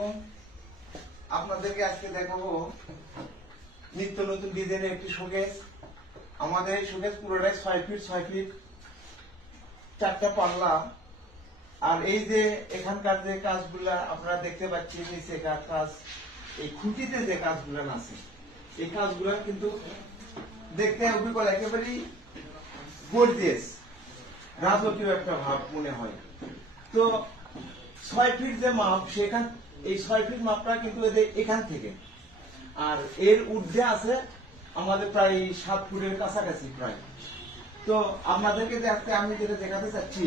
আলাইকুম। আপনাদেরকে আজকে দেখাবো নিত্য নতুন ডিজাইনের একটি শোকেস। আমাদের এই শোকেস পুরোটাই 6 ফিট 6 ফিট, 4টা পাল্লা। আর এই যে এখানকার যে কাজগুলা আপনারা দেখতে পাচ্ছেন, নিচে কাজ, এই খুঁটিতে যে কাজগুলা আছে, এই কাজগুলা কিন্তু দেখতে অবিকল একেবারেই গর্জিয়াস, রাজকীয় একটা ভাব মনে হয়। তো 6 ফিট যে মাপ, সেখান এই 6 ফিট মাপটা কিন্তু এখান থেকে আর এর ঊর্ধ্বে আছে আমাদের প্রায় 7 ফুটের কাছাকাছি প্রায়। তো আপনাদেরকে আজকে আমি যেটা দেখাতে চাচ্ছি,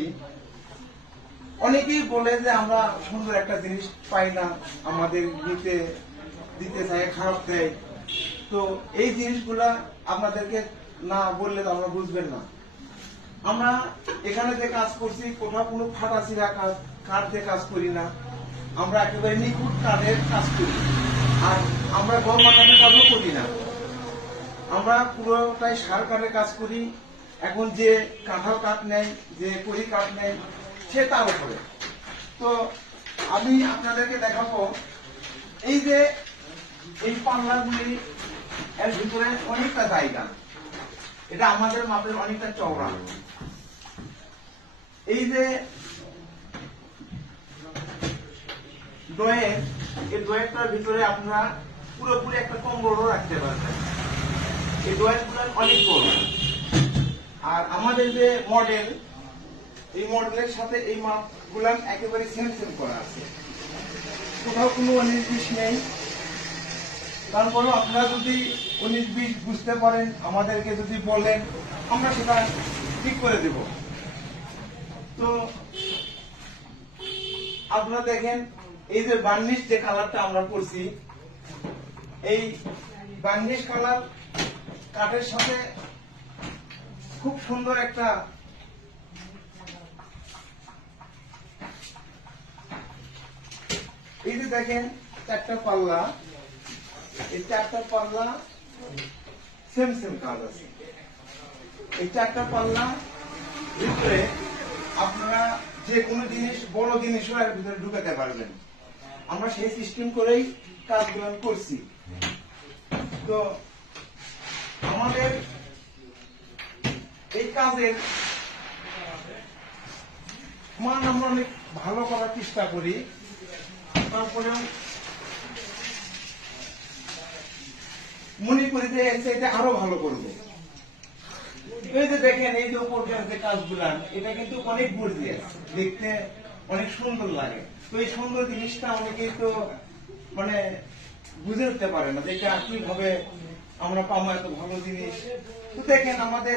অনেকেই বলে যে আমরা সুন্দর একটা জিনিস পাই না, আমাদের দিতে চাই, খারাপ দেয়। তো এই জিনিসগুলা আপনাদেরকে না বললে তো আমরা বুঝবেন না। আমরা এখানে যে কাজ করছি, কোথাও কোনো ফাটা ছিঁড়া কাঠ দিয়ে কাজ করি না, আমরা একেবারে নিখুঁত কাঠের কাজ করি। আর আমরা গম বানানোর কাজও করি না, আমরা পুরোটাই সার কাঠের কাজ করি। এখন যে কাঁঠাল কাঠ নেয়, যে কড়ি কাঠ নেয়, সে তার উপরে। তো আমি আপনাদেরকে দেখাবো এই যে এই পাল্লাগুলি, এর ভিতরে অনেকটা জায়গা, এটা আমাদের মাপের অনেকটা চওড়া। এই যে ড্রয়ের, এই ড্রয়েরটার ভিতরে আপনারা পুরোপুরি একটা কম্বলও রাখতে পারবেন। এই ড্রয়েরগুলো অনেক বড়। আর আমাদের যে মডেল, এই মডেলের সাথে এই মাপগুলো একেবারে সেম করা আছে, কোথাও কোনো 19-20 নেই। তারপরেও আপনারা যদি 19-20 বুঝতে পারেন, আমাদেরকে যদি বলেন, আমরা সেটা ঠিক করে দেব। তো আপনারা দেখেন, এই যে বার্নিশ যে কালারটা আমরা করছি, এই বার্নিশ কালার কাঠের সাথে খুব সুন্দর একটা এই যে দেখেন 4টা পাল্লা, এই 4টা পাল্লা সেম কাজ আছে। এই 4টা পাল্লা ভিতরে আপনারা যে কোনো জিনিস, বড় জিনিসও এর ভিতরে ঢুকাতে পারবেন। আমরা সেই সিস্টেম করেই কাজগুলো করছি। তো আমাদের এই কাজের মান আমরা অনেক ভালো করার চেষ্টা করি, তারপরেও মনে করি যে এটা আরো ভালো করবো। এই যে দেখেন, এই যে উপরকার যে কাজগুলা, এটা কিন্তু অনেক গর্জিয়াস, দেখতে অনেক সুন্দর লাগে। তো এই সুন্দর জিনিসটা অনেকেই তো মানে বুঝে উঠতে পারে না যে এটা কিভাবে আমরা পাবো এত ভালো জিনিস। তো দেখেন আমাদের